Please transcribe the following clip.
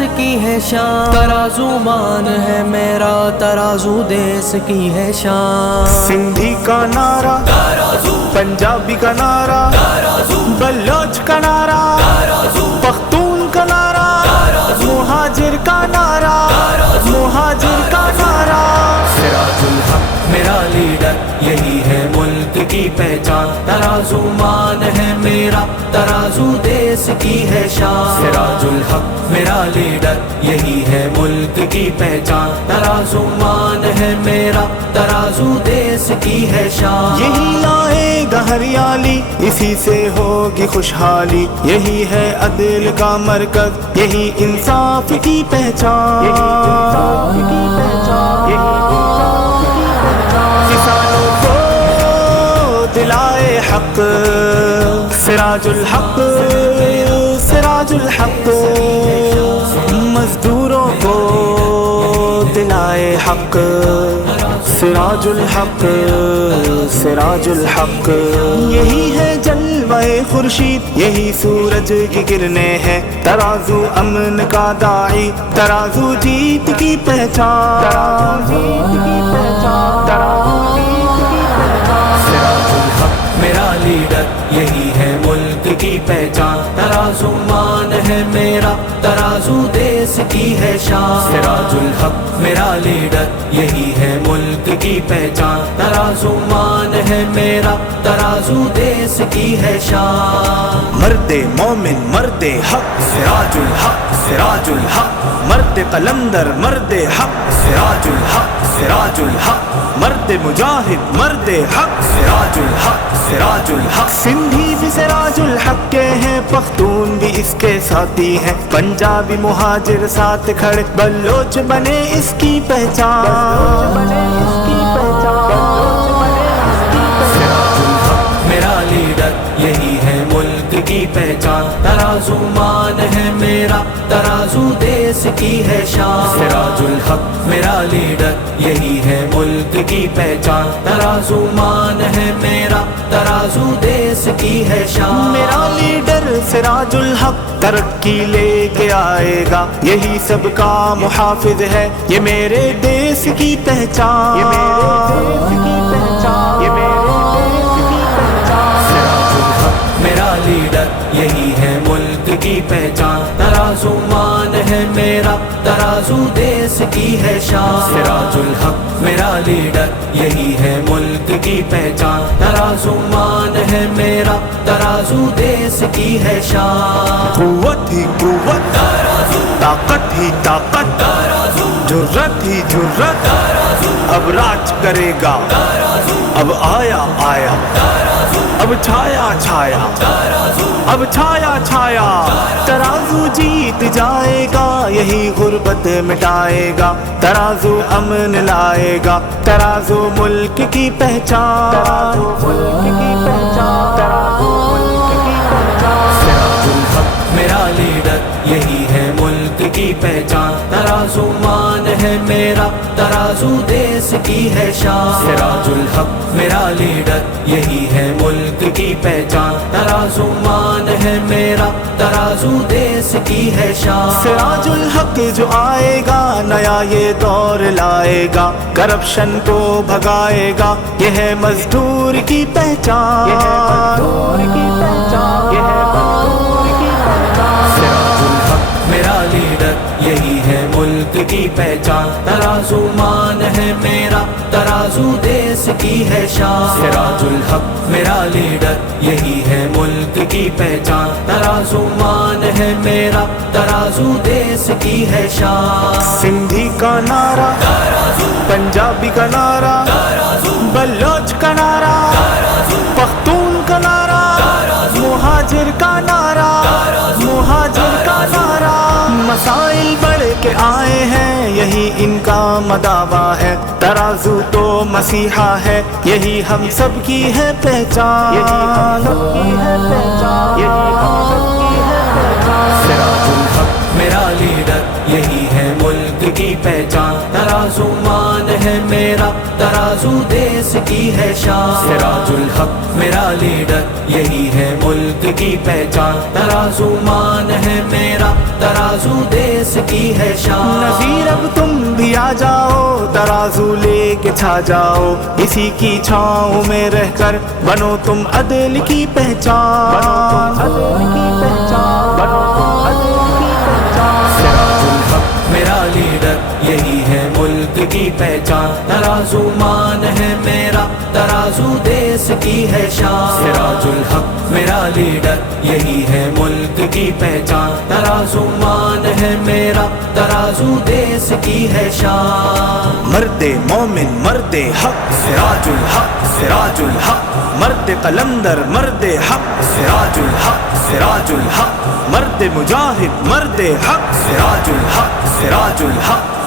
دیس کی ہے شان، ترازو مان ہے میرا، ترازو دیس کی ہے شان۔ سندھی کا نعرہ ترازو، پنجابی کا نعرہ ترازو، بلوچ کا نعرہ ترازو، پختون کا نعرہ ترازو، مہاجر کا نعرہ ترازو، مہاجر کا نعرہ۔ سراج الحق میرا لیڈر، یہی ہے ملک کی پہچان، ترازو مان ہے میرا، ترازو دیس کی ہے شان۔ سراج الحق میرا لیڈر، یہی ہے ملک کی پہچان، ترازو مان ہے میرا، ترازو دیس کی ہے شان۔ یہی لائے گا ہریالی، اسی سے ہوگی خوشحالی، یہی ہے عدل کا مرکز، یہی انصاف کی پہچان، یہی انصاف کی پہچان، یہی انصاف کی پہچان۔ کسانوں کو دلائے حق، سراج الحق، سراج الحق، مزدوروں کو دلائے حق، سراج الحق، سراج الحق۔ یہی ہے جلوہ خورشید، یہی سورج کی کرنیں ہیں، ترازو امن کا داعی، ترازو جیت کی پہچان، ترازو جیت کی پہچان، ترازو جیت کی پہچان۔ سراج الحق میرا لیڈر، یہی ہے ملک کی پہچان، ترازو مان ہے میرا، ترازو دیس کی ہے شان۔ سراج الحق میرا لیڈر، یہی ہے ملک کی پہچان، ترازو مان ہے میرا، ترازو دیس کی ہے شان۔ مرد مومن، مرد حق، سراج الحق، سراج الحق، مرد قلندر، مرد حق، سراج الحق، سراج الحق، مرد مجاہد، مرد حق، سراج الحق، سراج الحق۔ سندھی بھی سراج الحق کے ہیں، پختون بھی اس کے ساتھی ہیں، پنجابی مہاجر ساتھ کھڑے، بلوچ بنے اس کی پہچان، بلوچ بنے اس کی پہچان، بلوچ بنے اس کی پہچان۔ سراج الحق میرا لیڈر، یہی ہے ملک کی پہچان، ترازو مان ہے میرا، ترازو دیس کی ہے شان۔ سراج الحق میرا لیڈر، یہی ہے ملک کی پہچان، ترازو مان ہے میرا، ترازو دیس کی ہے شان۔ میرا لیڈر سراج الحق ترقی لے کے آئے گا، یہی سب کا محافظ ہے، یہ میرے دیس کی پہچان، یہ میرے دیس کی پہچان، یہ میرے دیس کی پہچان۔ سراج الحق میرا لیڈر، یہی ہے ملک کی پہچان، ترازو مان ہے میرا، ترازو دیس کی ہے شان۔ سراج الحق میرا لیڈر، یہی ہے ملک کی پہچان، ترازو مان ہے میرا، ترازو دیس کی ہے شان۔ قوت ہی قوت، ترازو، طاقت ہی طاقت، ترازو، جرت ہی جرت، ترازو، اب راج کرے گا، ترازو، اب آیا آیا، ترازو، اب چھایا چھایا، ترازو، اب چھایا چھایا۔ ترازو جیت جائے گا، یہی غربت مٹائے گا، ترازو امن لائے گا، ترازو ملک کی پہچان، ترازو ملک کی پہچان، ترازو ملک کی پہچان۔ سراج الحق میرا لیڈر، یہی ہے ملک کی پہچان، ترازو مان ہے میرا، ترازو دیس کی ہے شان۔ سراج الحق میرا لیڈر، یہی ہے ملک کی پہچان، ترازو مان ہے میرا، ترازو دیس کی ہے شان۔ سراج الحق جو آئے گا، نیا یہ دور لائے گا، کرپشن کو بھگائے گا، یہ ہے مزدور کی پہچان، یہ ہے مزدور کی پہچان، یہ ہے مزدور کی پہچان۔ سراج الحق میرا لیڈر، یہی ہے ملک کی پہچان، ترازو مان ہے میرا، ترازو دیس کی ہے شان۔ سراج الحق میرا لیڈر، یہی ہے ملک کی پہچان، ترازو مان ہے میرا، ترازو دیس کی ہے شان۔ سندھی کا نعرہ ترازو، پنجابی کا نعرہ ترازو، بلوچ کا نعرہ ترازو، پختون کا نعرہ مہاجر کا نعرہ مہاجر کا نعرہ۔ مسائل بڑھ کے آئے ہیں، یہی ان کا مداوا ہے، ترازو تو مسیحا ہے، یہی ہم سب کی ہے پہچان، یہی ہم سب کی ہے پہچان، یہی ہم سب کی ہے پہچان۔ سراج الحق میرا لیڈر، یہی ہے ملک کی پہچان ترازو مان ہے میرا ترازو دیس کی ہے شان سراج الحق میرا لیڈر یہی ہے ملک کی پہچان ترازو مان ہے میرا ترازو دیس کی ہے شان نذیر اب تم بھی آ جاؤ ترازو لے کے چھا جاؤ اسی کی چھاؤں میں رہ کر بنو تم عدل کی پہچان سراج الحق میرا لیڈر یہی ہے ملک کی پہچان ترازو مان ہے میرا ترازو دیس کی ہے شان سراج الحق میرا لیڈر یہی ہے ملک کی پہچان ترازو مان ہے میرا ترازو دیس کی ہے شان مرد مومن مرد حق سراج الحق سراج الحق مرد قلندر مرد حق سراج الحق سراج الحق مرد مجاہد مرد حق سراج الحق سراج الحق